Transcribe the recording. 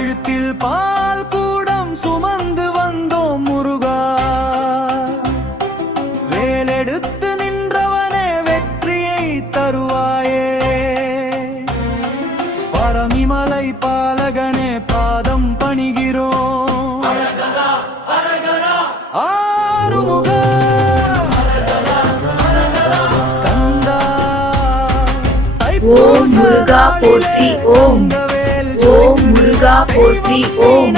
கழுத்தில் பால் கூடம் சுமந்து வந்தோம் முருகா. வேலெடுத்து நின்றவனே வெற்றியை தருவாயே. பரமிமலை பாலகனே பாதம் பணிகிறோம். ஆறுமுக ஓம் முருகா போற்றி. ஓம் ஓம் முருகா போற்றி. ஓம்